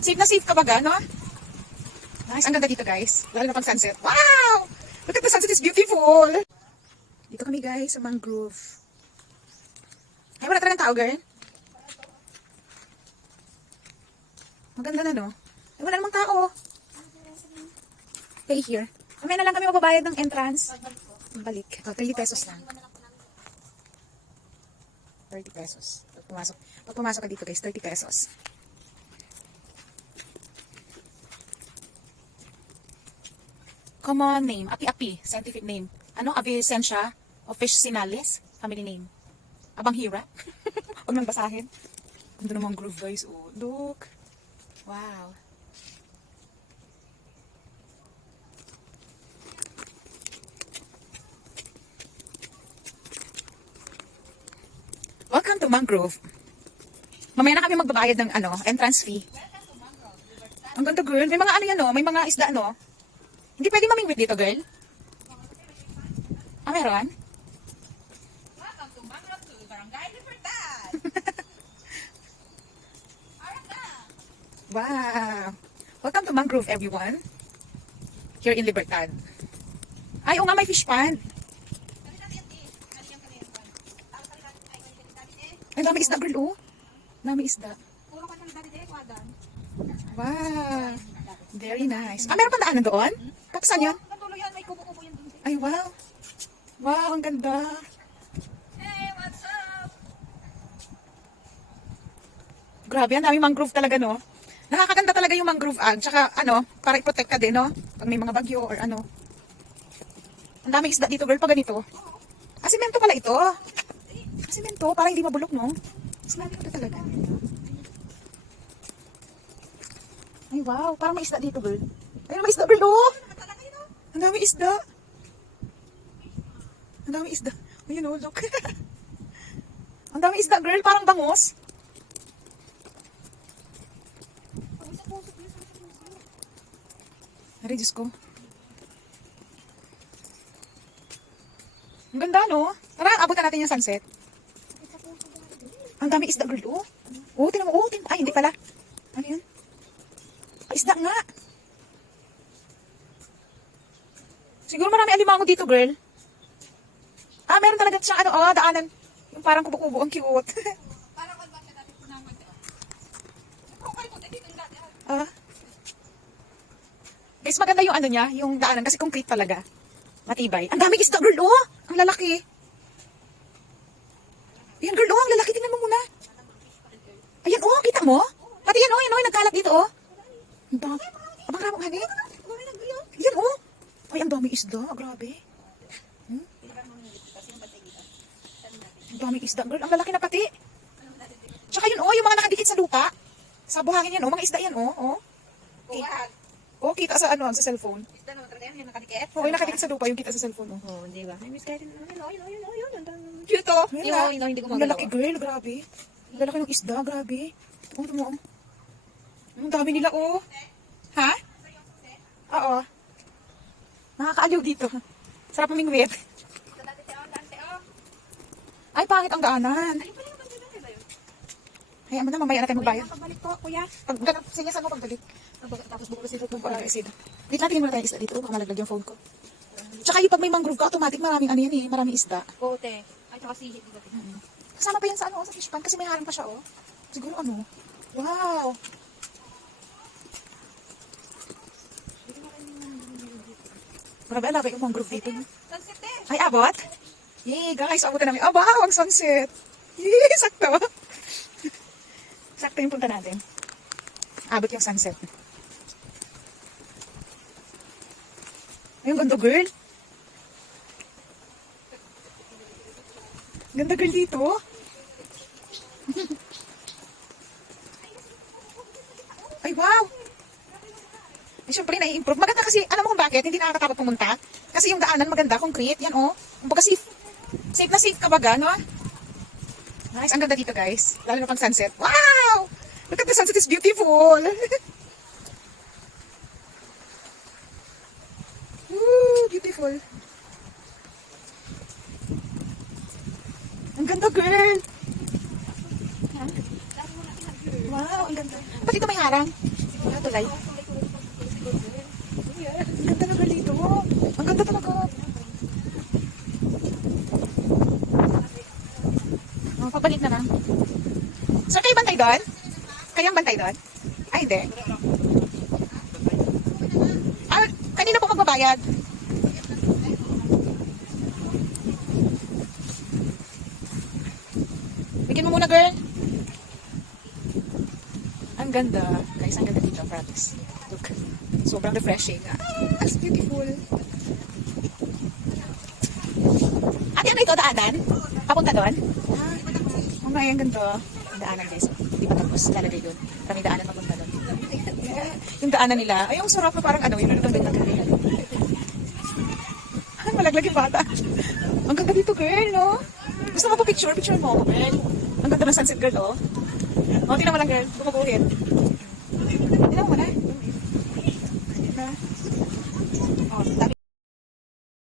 Safe na safe ka ba no? Nice, ang ganda dito guys. Lalo na pag sunset. Wow! Look at the sunset, it's beautiful! Dito kami guys sa mangrove. Ay, wala talagang tao, girl. Maganda na, no? Ay, wala namang tao. Pay here. Mamaya na lang kami mababayad ng entrance. Balik. Oh, 30 pesos lang. 30 pesos. Pag pumasok, pag pumasok ka dito guys, 30 pesos. Common name, api-api, scientific name. Ano, Avicentia officinalis, family name. Abang hira. Huwag nang basahin. Ganda namang groove guys. Oh, look. Wow. Welcome to Mangrove. Mamaya na kami magbabayad ng ano, entrance fee. Ang ganda girl. May mga ano yan oh, may mga isda no. Hindi pwede mamingwit dito girl. Ah, meron? Welcome Mangrove to Barangay Libertad. Wow. Welcome to Mangrove everyone. Here in Libertad. Ay, oo nga may fish pond. Ay dami isda girl oh. Dami isda. Puro ka eh. Kuwagan. Wow. Very nice. Ah, meron pa daanan doon? Tapos saan yun? Natuloy yan. May kubo-kubo yan dun. Ay, wow. Wow, ang ganda. Hey, what's up? Grabe, ang dami mangrove talaga, no? Nakakaganda talaga yung mangrove ag. Tsaka, ano, para i-protect ka din, no? Pag may mga bagyo or ano. Ang dami isda dito, girl, pag ganito. Ah, simento pala ito. Ah, simento, para hindi mabulok, no? Simento talaga. Ay, wow. Parang may isda dito, girl. Ayun, may isda, girl, oh! Ang dami isda. Ang dami isda. Oh, look. Ang dami isda, girl. Parang bangos. Aray, Diyos ko. Ang ganda, no? Tara, abutan natin yung sunset. Ang dami isda, girl, oh. Oh, tinan mo, oh, tinan Ay, hindi pala. Ano yun? Isda nga. Alimango dito, girl. Ah, meron talaga siyang ano, oh, daanan. Yung parang kubo-kubo, ang cute. Parang kung bakit po. Dito yung dati. ah. Guys, maganda yung ano niya, yung daanan, kasi concrete talaga. Matibay. Ang daming isda, girl, oh! Ang lalaki. Ayan, girl, oh, ang lalaki. Tingnan mo muna. Ayan, oh, kita mo? Pati yan, oh, yan, oh, yung nagkalat dito, oh. Ang dami. Abang ramong hani. Yan, oh. Ay, ang daming isda. Grabe. Hmm? Ang daming isda, girl. Ang lalaki na pati. Tsaka yun, oh, yung mga nakadikit sa lupa. Sa buhangin yan, oh. Mga isda yan, oh. oh. Kuwag. Oh, kita sa ano, sa cellphone. Isda naman talaga yan. Yung nakadikit. Oo, yung nakadikit sa lupa, yung kita sa cellphone, oh. Oo, di ba? May miss kayo rin. Ayun, ayun, ayun, ayun. Ang dami. Cute oh. Na. oh, yun, hindi ko Ang magalaw. lalaki, girl, grabe. Lalaki ng isda, grabe. Oh, ito mo, oh. Ang dami nila, oh. Ha? Oo. Nakakaaliw dito. Sarap oh. Ay, pangit ang daanan. Hayaan mo na, mamaya natin magbayad. Pabalik po, kuya. Pag ganun, sinyasan mo pagbalik. Tapos bukas ito. Doon pala acid. Wait, natin muna tayo isda dito. Baka malaglag yung phone ko. Tsaka yung pag may mangrove ka, automatic maraming ano yan eh, maraming isda. Bote. Ay, tsaka sihit. Diba? Kasama pa yan sa ano, sa fish pan kasi may harang pa siya, oh. Siguro ano. Wow. Grabe, alaga yung mangrove dito. eh. Ay, abot? Yay, guys, abutan namin. Aba, ang sunset. Yay, sakto. sakto yung punta natin. Abot yung sunset. Ayun, ganda girl. Ganda girl dito. Ay, wow. Eh, syempre, nai-improve. Maganda kasi, alam mo kung bakit, hindi nakakatakot pumunta. Kasi yung daanan maganda, concrete, yan oh. Kumbaga safe, safe na safe ka baga, no? Nice, ang ganda dito guys. Lalo na pang sunset. Wow! Look at the sunset, it's beautiful. Woo, beautiful. Ang ganda, girl. Wow, ang ganda. Pati ito may harang. Wala tulay. Dito. Ang ganda talaga. Oh, pabalik na lang. Sir, kayo bantay doon? Kayo ang bantay doon? Ay, hindi. Ah, kanina po magbabayad. Bigyan mo muna, girl. Ang ganda. Guys, ang ganda dito, promise. Look. Sobrang refreshing. Ah, it's beautiful. Ate, ano ito? Daanan? Papunta doon? Oh my, ang ganda. Ang daanan, guys. Hindi pa tapos. Lalagay doon. Kami daanan papunta doon. Yung daanan nila. Ay, yung sarap na parang ano, yung lulutang ng gabi. Ay, malaglag yung bata. Ang ganda dito, girl, no? Gusto mo pa picture? Picture mo. Ang ganda ng sunset, girl, oh. Tingnan mo lang, girl. Bumubuhin. Tingnan mo na. Diba?